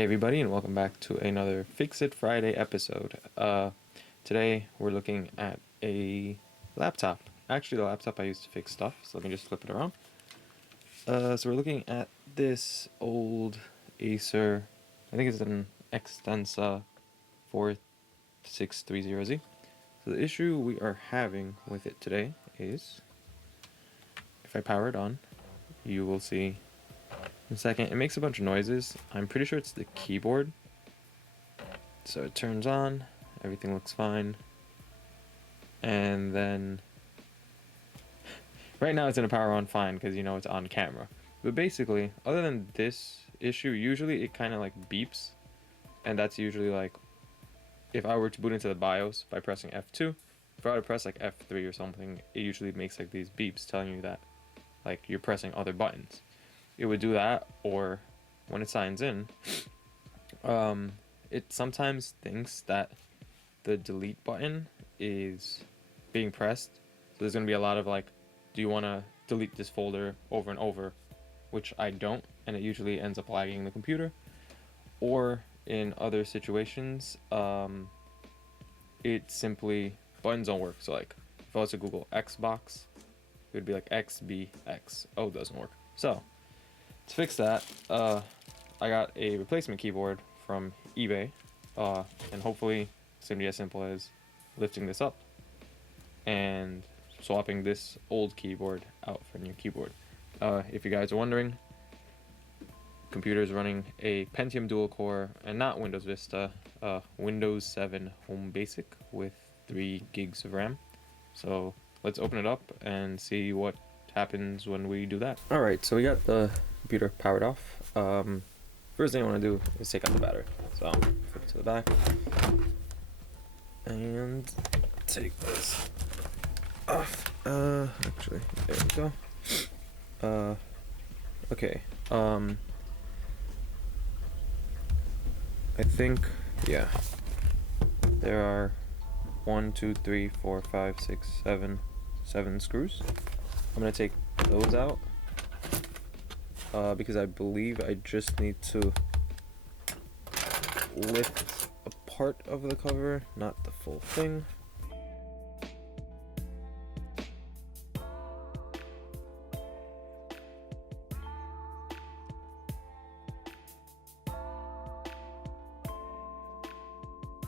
Hey everybody, and welcome back to another Fix It Friday episode. Today we're looking at a laptop. Actually, the laptop I use to fix stuff, so let me just flip it around. So we're looking at this old Acer, I think it's an Extensa 4630Z. So the issue we are having with it today is, if I power it on, you will see in a second, it makes a bunch of noises. I'm pretty sure it's the keyboard. So it turns on, everything looks fine. And then, right now it's in a power on fine because you know it's on camera. But basically, other than this issue, usually it kind of like beeps. And that's usually like, if I were to boot into the BIOS by pressing F2, if I were to press like F3 or something, it usually makes like these beeps telling you that like you're pressing other buttons. It would do that, or when it signs in, it sometimes thinks that the delete button is being pressed. So there's going to be a lot of like, do you want to delete this folder over and over, which I don't, and it usually ends up lagging the computer. Or in other situations, it simply, buttons don't work. So like, if I was to Google Xbox, it would be like XBX. Oh, it doesn't work. So to fix that, I got a replacement keyboard from eBay, and hopefully it's going to be as simple as lifting this up and swapping this old keyboard out for a new keyboard. If you guys are wondering, computer is running a Pentium dual core and not Windows Vista, Windows 7 Home Basic with 3 gigs of RAM. So let's open it up and see what happens when we do that. Alright, so we got the computer powered off. First thing I want to do is take out the battery. So flip it to the back and take this off. Actually, there we go. Okay. I think, yeah, there are 1, 2, 3, 4, 5, 6, 7 screws. I'm gonna take those out. Because I believe I just need to lift a part of the cover, not the full thing.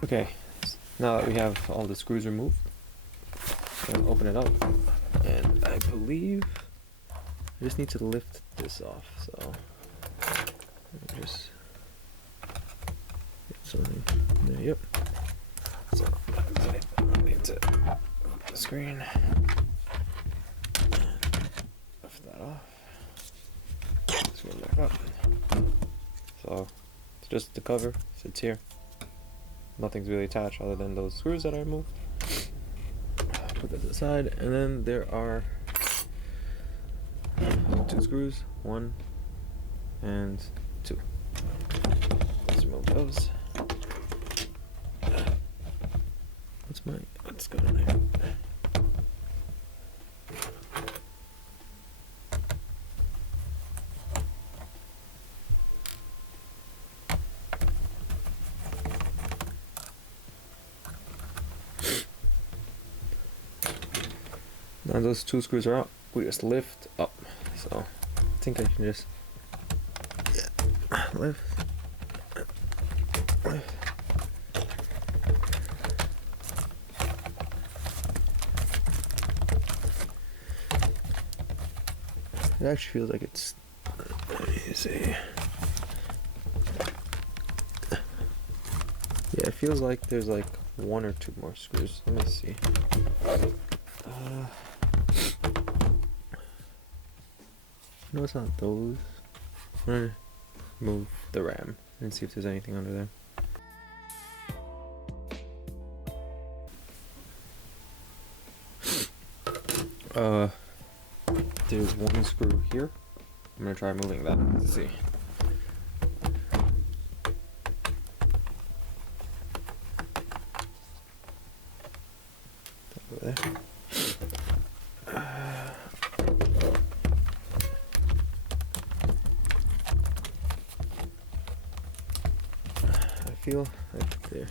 Okay, now that we have all the screws removed, I'm gonna open it up, and I believe I just need to lift this off, so let me just get something there. Yep. So I need to open the screen, lift that off, screw it back up. So it's just the cover, sits here. Nothing's really attached other than those screws that I removed. Put that to the side, and then there are 2 screws, 1 and 2. Let's remove those. Let's go in there. Now those 2 screws are out, we just lift up. So I think I can just lift. It actually feels like it's, let me see. Yeah, it feels like there's like 1 or 2 more screws. Let me see. No, it's not those. I'm gonna move the RAM and see if there's anything under there. There's 1 screw here. I'm gonna try moving that to see. Over there. feel right there.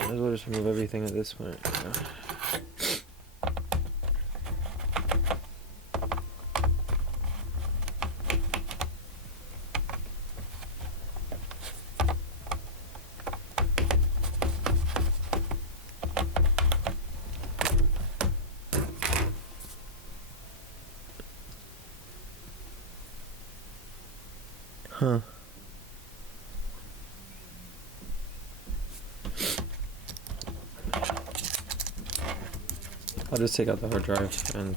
Might as well just remove everything at this point. Huh. I'll just take out the hard drive and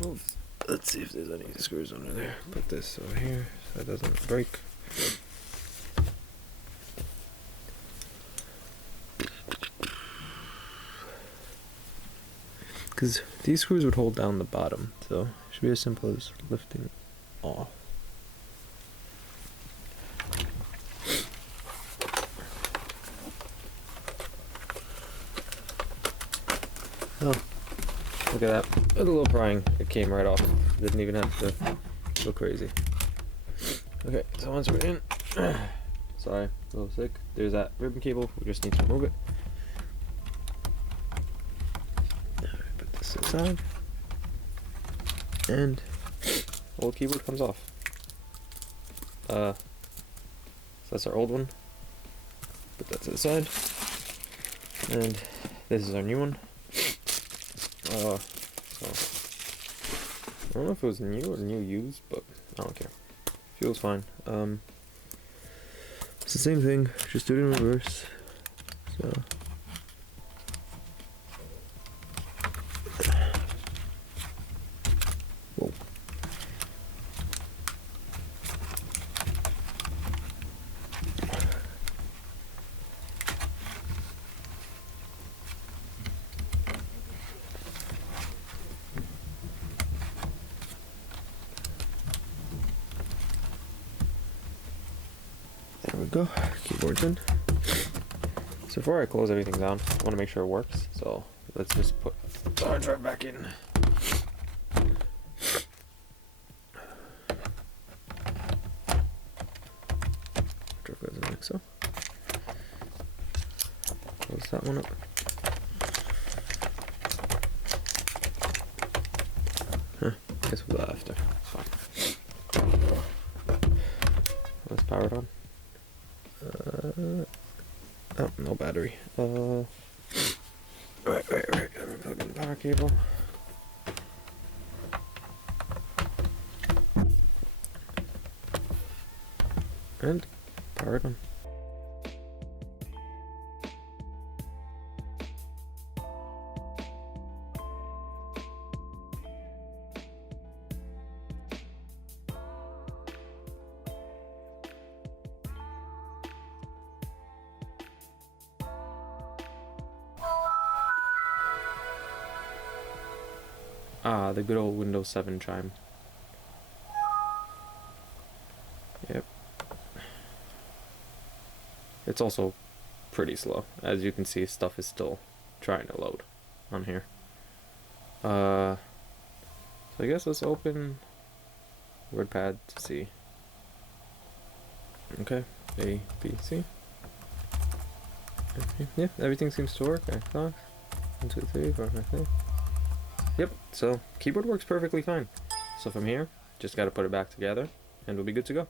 move. Let's see if there's any screws under there. Put this over here so it doesn't break. Because these screws would hold down the bottom, so it should be as simple as lifting off. Oh, look at that. A little prying. It came right off. Didn't even have to go crazy. Okay, so once we're in, sorry, a little sick. There's that ribbon cable. We just need to remove it. Put this aside. And the old keyboard comes off. So that's our old one. Put that to the side. And this is our new one. So I don't know if it was new or new used, but I don't care. Feels fine. It's the same thing, just do it in reverse. So whoa. There we go, keyboard's in. So before I close everything down, I want to make sure it works. So let's just put the hard drive back in. Drive goes in like so. Close that one up. Huh, guess we'll do that after. It's fine. Let's power it on. Oh, no battery. Right. Let me plug in the power cable. And power it on. Ah, the good old Windows 7 chime. Yep. It's also pretty slow. As you can see, stuff is still trying to load on here. So I guess let's open WordPad to see. Okay, A, B, C. Okay. Yeah, everything seems to work. I thought. 1, 2, 3, 4, 5, 6. Yep, so keyboard works perfectly fine. So from here, just gotta put it back together and we'll be good to go.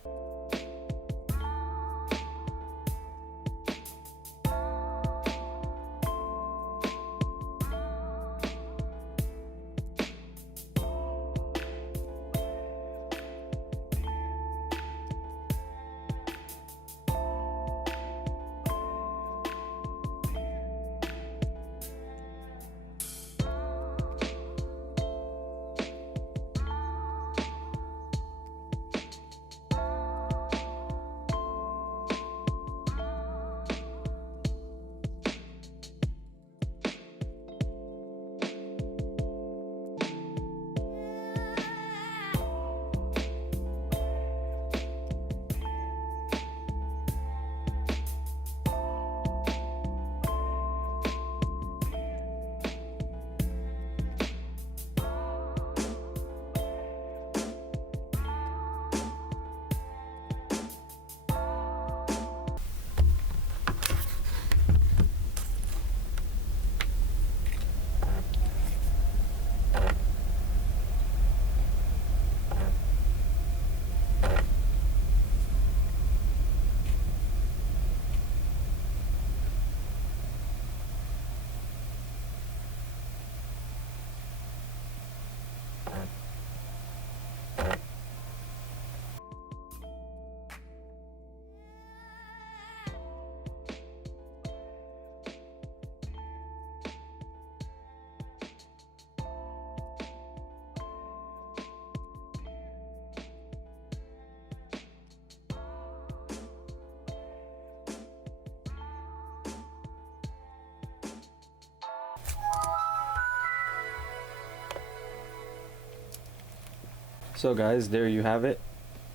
So guys, there you have it.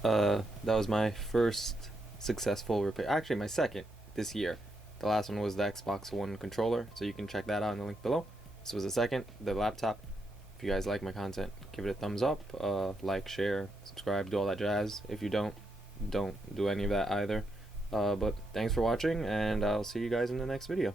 That was my first successful repair. Actually, my second this year. The last one was the Xbox One controller, so you can check that out in the link below. This was the second, the laptop. If you guys like my content, give it a thumbs up, like, share, subscribe, do all that jazz. If you don't do any of that either. But thanks for watching, and I'll see you guys in the next video.